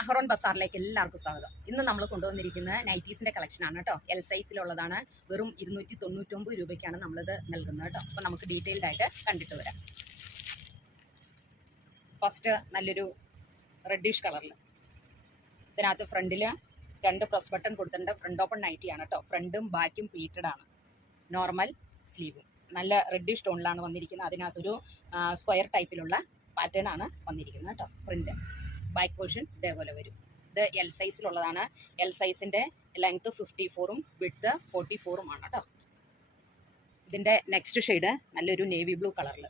അഹ്റോൺ ബസാറിലേക്ക് എല്ലാവർക്കും സ്വാഗതം. ഇന്ന് നമ്മൾ കൊണ്ടുവന്നിരിക്കുന്ന നൈറ്റീസിൻ്റെ കളക്ഷനാണ് കേട്ടോ. എൽ സൈസിലുള്ളതാണ്. വെറും 299 രൂപയ്ക്കാണ് നമ്മളിത് നൽകുന്നത് കേട്ടോ. അപ്പോൾ നമുക്ക് ഡീറ്റെയിൽഡ് ആയിട്ട് കണ്ടിട്ട് വരാം. ഫസ്റ്റ് നല്ലൊരു റെഡിഷ് കളറിൽ, ഇതിനകത്ത് ഫ്രണ്ടിൽ 2 പ്രസ് ബട്ടൺ കൊടുത്തിട്ടുണ്ട്. ഫ്രണ്ട് ഓപ്പൺ നൈറ്റിയാണ് കേട്ടോ. ഫ്രണ്ടും ബാക്കും പ്ലീറ്റഡ് ആണ്. നോർമൽ സ്ലീവും നല്ല റെഡിഷ് ടോണിലാണ് വന്നിരിക്കുന്നത്. അതിനകത്തൊരു സ്ക്വയർ ടൈപ്പിലുള്ള പാറ്റേൺ ആണ് വന്നിരിക്കുന്നത് കേട്ടോ. പ്രിന്റ് ബാക്ക് പോർഷൻ ഇതേപോലെ വരും. ഇത് എൽ സൈസിലുള്ളതാണ്. എൽ സൈസിൻ്റെ ലെങ്ത്ത് 54ഉം വിഡ്ത്ത് 44ഉം ആണ് കേട്ടോ. ഇതിൻ്റെ നെക്സ്റ്റ് ഷെയ്ഡ് നല്ലൊരു നേവി ബ്ലൂ കളറിൽ,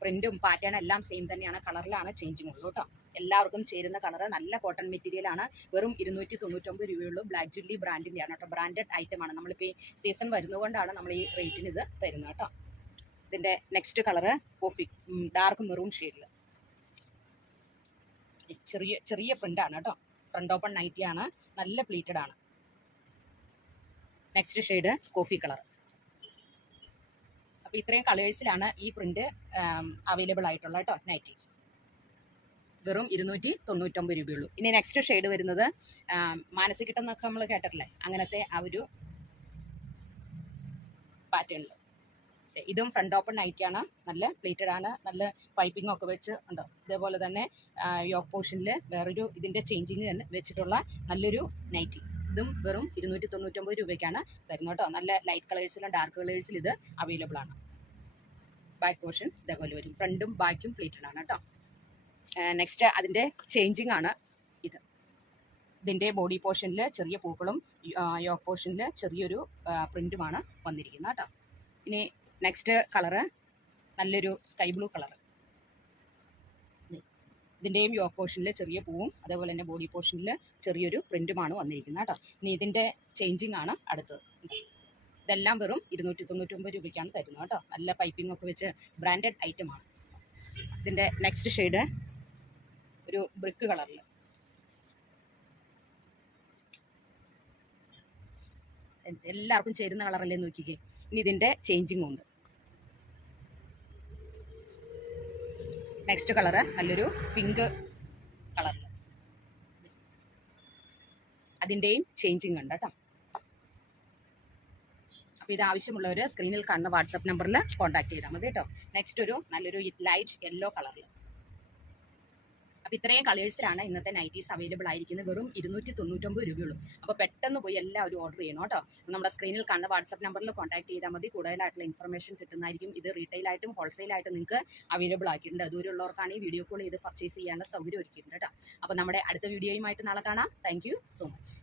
പ്രിൻറ്റും പാറ്റേൺ എല്ലാം സെയിം തന്നെയാണ്. കളറിലാണ് ചേഞ്ചിങ് ഉള്ളൂ കേട്ടോ. എല്ലാവർക്കും ചേരുന്ന കളറ്. നല്ല കോട്ടൺ മെറ്റീരിയലാണ്. വെറും 299 രൂപയുള്ളൂ. ബ്ലാക്ക് ജില്ലി ബ്രാൻഡിൻ്റെയാണ് കേട്ടോ. ബ്രാൻഡഡ് ഐറ്റമാണ്. നമ്മളിപ്പോൾ ഈ സീസൺ വരുന്നതുകൊണ്ടാണ് നമ്മൾ ഈ റേറ്റിന് ഇത് തരുന്നത് കേട്ടോ. ഇതിൻ്റെ next colour coffee dark maroon ഷെയ്ഡിൽ, ചെറിയ പ്രിൻ്റാണ് കേട്ടോ. ഫ്രണ്ട് ഓപ്പൺ നൈറ്റിയാണ്. നല്ല പ്ലീറ്റഡ് ആണ്. Next shade coffee colour. അപ്പോൾ ഇത്രയും കളേഴ്സിലാണ് ഈ പ്രിന്റ് അവൈലബിൾ ആയിട്ടുള്ള കേട്ടോ. നൈറ്റി വെറും 299 രൂപയുള്ളൂ. ഇനി നെക്സ്റ്റ് ഷെയ്ഡ് വരുന്നത് മാനസികിട്ടെന്നൊക്കെ നമ്മൾ കേട്ടിട്ടില്ലേ, അങ്ങനത്തെ ആ ഒരു പാറ്റേണിൽ. ഇതും ഫ്രണ്ട് ഓപ്പൺ നൈറ്റിയാണ്. നല്ല പ്ലീറ്റഡ് ആണ്. നല്ല പൈപ്പിംഗ് ഒക്കെ വെച്ച് ഉണ്ടോ. ഇതേപോലെ തന്നെ യോക്ക് പോർഷനിൽ വേറൊരു ഇതിൻ്റെ ചേഞ്ചിങ് തന്നെ വെച്ചിട്ടുള്ള നല്ലൊരു നൈറ്റി. ഇതും വെറും 299 രൂപയ്ക്കാണ് തരുന്നത് കേട്ടോ. നല്ല ലൈറ്റ് കളേഴ്സിലും ഡാർക്ക് കളേഴ്സിലും ഇത് അവൈലബിൾ ആണ്. ബാക്ക് പോർഷൻ ഇതേപോലെ വരും. ഫ്രണ്ടും ബാക്കും പ്ലീറ്റഡ് ആണ് കേട്ടോ. നെക്സ്റ്റ് അതിൻ്റെ ചേഞ്ചിങ് ആണ് ഇത്. ഇതിൻ്റെ ബോഡി പോർഷനിൽ ചെറിയ പൂക്കളും യോക്ക് പോർഷനിൽ ചെറിയൊരു പ്രിൻറ്റുമാണ് വന്നിരിക്കുന്നത് കേട്ടോ. ഇനി നെക്സ്റ്റ് കളറ് നല്ലൊരു സ്കൈ ബ്ലൂ കളർ. ഇതിൻ്റെയും യോക്ക് പോർഷനിൽ ചെറിയ പൂവും അതേപോലെ തന്നെ ബോഡി പോർഷനിൽ ചെറിയൊരു പ്രിൻറ്റുമാണ് വന്നിരിക്കുന്നത് കേട്ടോ. ഇനി ഇതിൻ്റെ ചേഞ്ചിങ് ആണ് അടുത്തത്. ഇതെല്ലാം വെറും 299 രൂപയ്ക്കാണ് തരുന്നത് കേട്ടോ. നല്ല പൈപ്പിംഗ് ഒക്കെ വെച്ച് ബ്രാൻഡഡ് ഐറ്റമാണ്. ഇതിൻ്റെ നെക്സ്റ്റ് ഷെയ്ഡ് ഒരു ബ്രിക്ക് കളറിൽ, എല്ലാവർക്കും ചേരുന്ന കളറല്ലേ നോക്കിക്കേ. ഇനി ഇതിൻ്റെ ചേഞ്ചിങ്ങും ഉണ്ട്. നെക്സ്റ്റ് കളറ് നല്ലൊരു പിങ്ക് കളറിൽ, അതിൻ്റെയും ചേഞ്ചിങ് ഉണ്ട് കേട്ടോ. അപ്പോൾ ഇത് ആവശ്യമുള്ളവർ സ്ക്രീനിൽ കാണുന്ന വാട്സപ്പ് നമ്പറിൽ കോൺടാക്ട് ചെയ്താൽ മതി കേട്ടോ. നെക്സ്റ്റ് ഒരു നല്ലൊരു ലൈറ്റ് യെല്ലോ കളറിൽ. അപ്പോൾ ഇത്രയും കളേഴ്സിലാണ് ഇന്നത്തെ നൈറ്റീസ് അവൈലബിൾ ആയിരിക്കുന്നത്. വെറും 299 രൂപയുള്ളൂ. അപ്പോൾ പെട്ടെന്ന് പോയി എല്ലാവരും ഓർഡർ ചെയ്യണം കേട്ടോ. നമ്മുടെ സ്ക്രീനിൽ കാണുന്ന വാട്സപ്പ് നമ്പറിൽ കോൺടാക്ട് ചെയ്താൽ മതി. കൂടുതലായിട്ടുള്ള ഇൻഫർമേഷൻ കിട്ടുന്നതായിരിക്കും. ഇത് റീറ്റെയിലായിട്ടും ഹോൾസെയിലായിട്ടും നിങ്ങൾക്ക് അവൈലബിൾ ആക്കിയിട്ടുണ്ട്. ദൂരമുള്ളവർക്കാണ് ഈ വീഡിയോ കോൾ ചെയ്ത് പർച്ചേസ് ചെയ്യാനുള്ള സൗകര്യം ഒരുക്കിയിട്ടുണ്ട് കേട്ടോ. അപ്പോൾ നമ്മുടെ അടുത്ത വീഡിയോയുമായിട്ട് നാളെ കാണാം. Thank you so much.